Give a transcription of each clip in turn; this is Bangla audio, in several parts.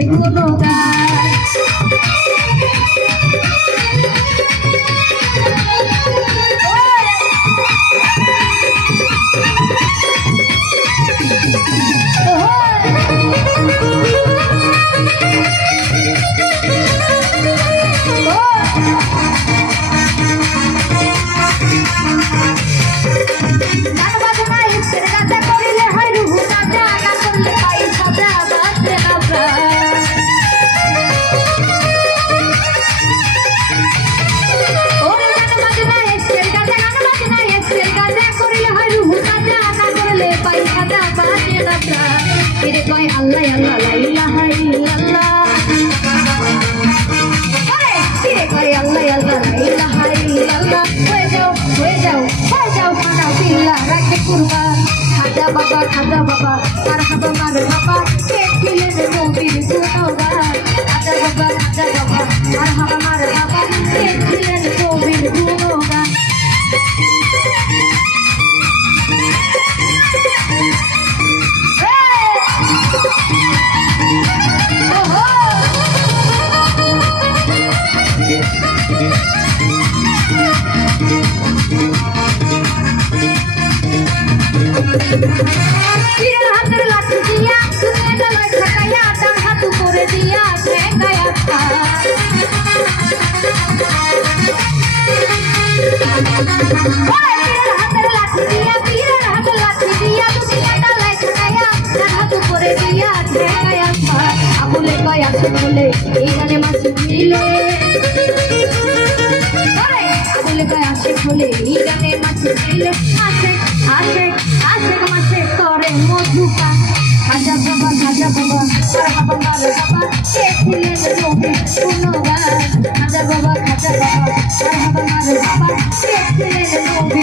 Thank you. আল্লাহ আল্লাহ, লা ইলাহা ইল্লাল্লাহ। ওরে ফিরে কয় আল্লাহ আল্লাহ, লা ইলাহা ইল্লাল্লাহ। হয়ে যাও হয়ে যাও হয়ে যাও খানা পিল্লা রাখে কুরবান। খাজা বাবা খাজা বাবা আর হাবা মার বাবা। হাতের লাঠি দিয়া দুনিয়াটা লয় ঠেকাইয়া ডান হাত উপরে দিয়া ঠেকাইয়া হাতের লাঠি দিয়া পীরের আসে বলে এই মাছ আসে আসে মাসে করে মধুকা খাজা বাবা খাজা বাবা আর বাবা বাবা কে ছিলেন নবী গুণগান খাজা বাবা খাজা বাবা আর বাবা বাবা কে ছিলেন নবী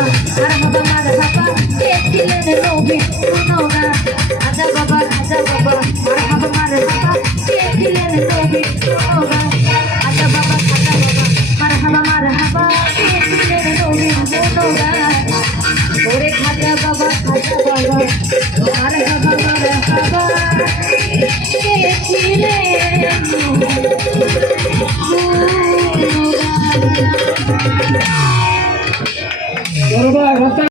Arma da mada papa, tequila de novi, unona. Ada baba, ada baba, arma da mada papa, tequila de novi, unona. Ada baba, ada baba, marhaba marhaba, tequila de novi, unona. Ore khada baba, khada baba.